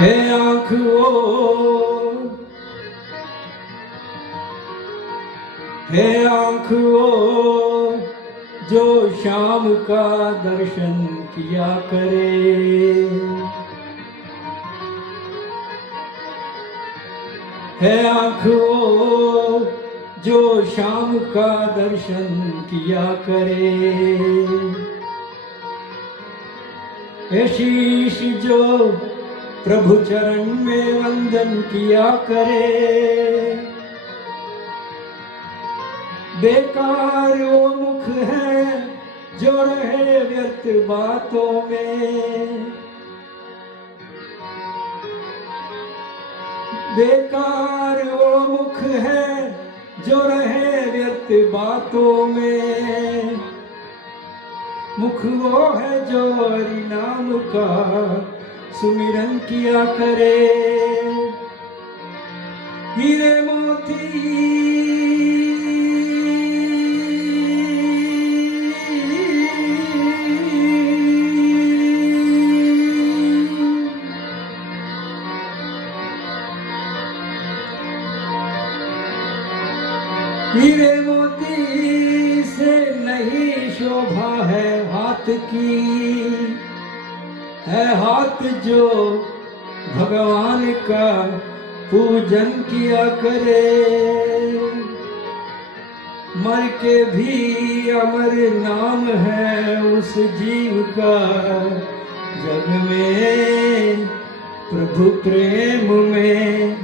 है आँख वो, है आँख वो जो शाम का दर्शन किया करे, है आँख वो जो शाम का दर्शन किया करे, है शीश जो प्रभु चरण में वंदन किया करे, बेकार वो मुख है जो रहे व्यर्थ बातों में, बेकार वो मुख है जो रहे व्यर्थ बातों में, मुख वो है जो हरि नाम का सुमिरन किया करे, हीरे मोती हीरे मोती से नहीं शोभा है हाथ की, है हाथ जो भगवान का पूजन किया करे, मर के भी अमर नाम है उस जीव का जग में, प्रभु प्रेम में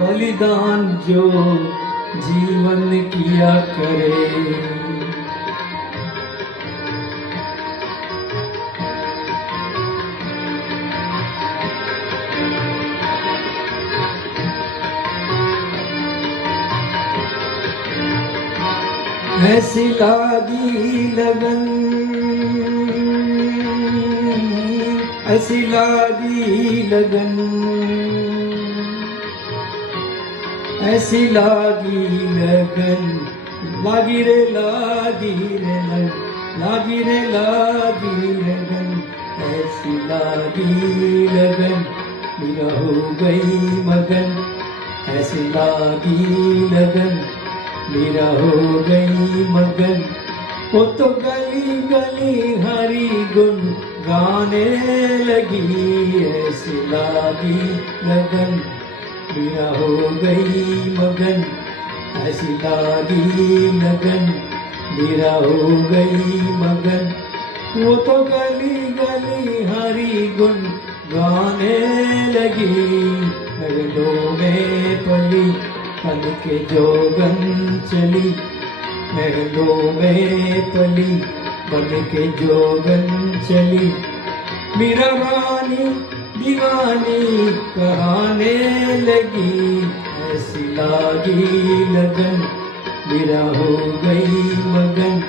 बलिदान जो जीवन किया करे। ऐसी लागी लगन, ऐसी लागी लगन, ऐसी लागी लगन, लागी रे लागी रे लगन, लागी रे लागी लगन, ऐसी लागी लगन, मेरा हो गई मगन, ऐसी लागी लगन, मेरा हो गई मगन, वो तो गली गली हरी गुन गाने लगी, ऐसी लागी लगन, मेरा हो गई मगन, ऐसी लागी लगन, मेरा हो गई मगन, वो तो गली गली हरी गुन गाने लगी, महलों में पली पल के जोगन चली, महलों में पली पल के जोगन चली, मेरा रानी दीवानी कहाने लगी, ऐसी लागी लगन, मेरा हो गई मगन,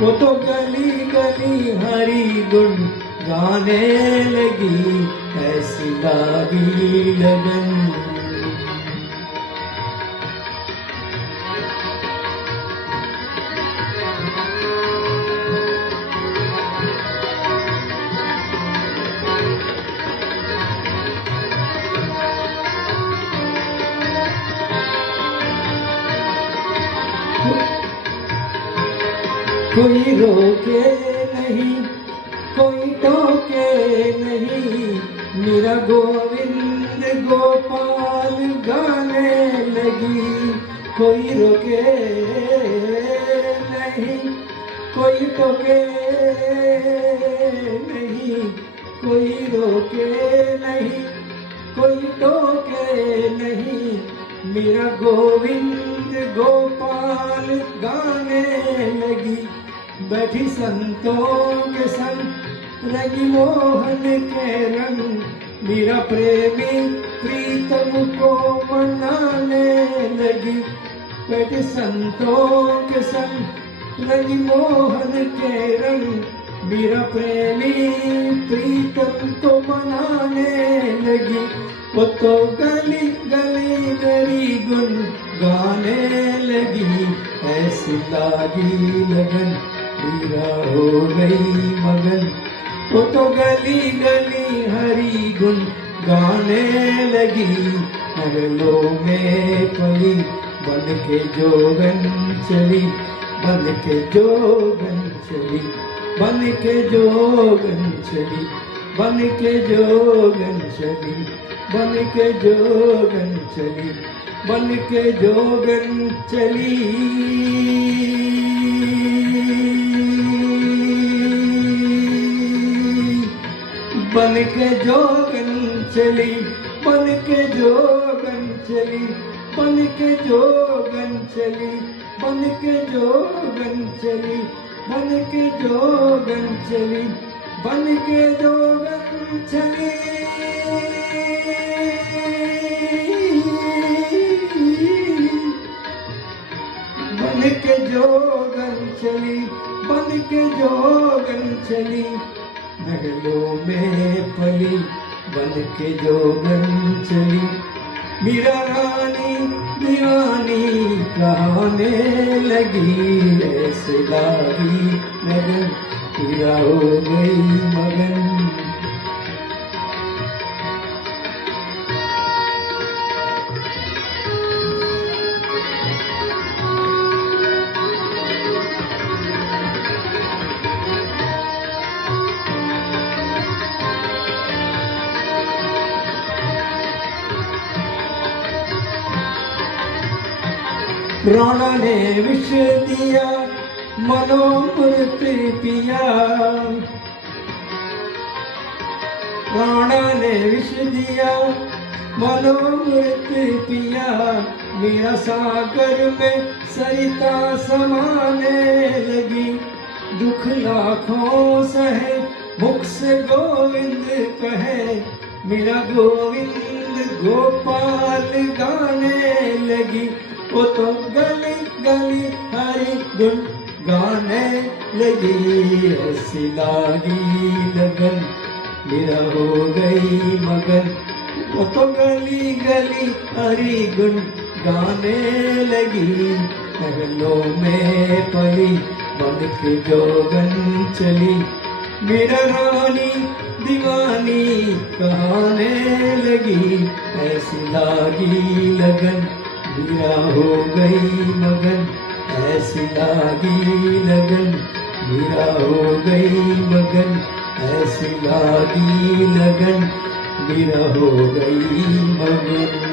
वो तो गली गली हरी गुन गाने लगी, ऐसी लागी लगन। कोई रोके नहीं, कोई टोके नहीं, मेरा गोविंद गोपाल गाने लगी, कोई रोके नहीं, कोई टोके नहीं, कोई रोके नहीं, कोई टोके नहीं, मेरा गोविंद गोपाल गाने लगी, बैठी संतों के संग रंगी मोहन के रंग, मेरा प्रेमी प्रीतम को मनाने लगी, बैठी संतों के संग रंगी मोहन के रंग, मेरा प्रेमी प्रीतम को मनाने लगी, वो तो गली गली गली गुन गाने लगी, ऐसी लागी लगन, मेरा हो गई मगन, वो तो गली गली हरी गुन गाने लगी। महलों में पली बन के जोगन चली, बन के जोगन चली, बन के जोगन चली, बन के जोगन चली, बन के जोगन चली, बन के जोगन चली। बन के जोगन चली, बन के जोगन चली, बन के जोगन चली, बन के जोगन चली, बन के जोगन चली, बन के जोगन चली। बन के जोगन चली, बन के जोगन चली, महलों में पली बन के जोगन चली। मीरा रानी दीवानी कहने लगी, ऐसे लागी लगन हीरा हो गई मगन। राणा ने विष दिया मनोमृत पिया, राणा ने विष दिया मनोमृत पिया। मीरा सागर में सरिता समाने लगी, दुख लाखों सहे मुख से गोविंद कहे। मीरा गोविंद गोपाल गाने लगी, वो तो गली गली हरि गुण गाने लगी। ऐसी लागी लगन मीरा हो गई मगन, वो तो गली गली हरि गुण गाने लगी। महलों में पली बन के जोगन चली, मीरा रानी दीवानी कहने लगी। ऐसी लागी लगन मीरा हो गई मगन, ऐसी लागी लगन मीरा हो गई मगन, ऐसी लागी लगन मीरा हो गई मगन।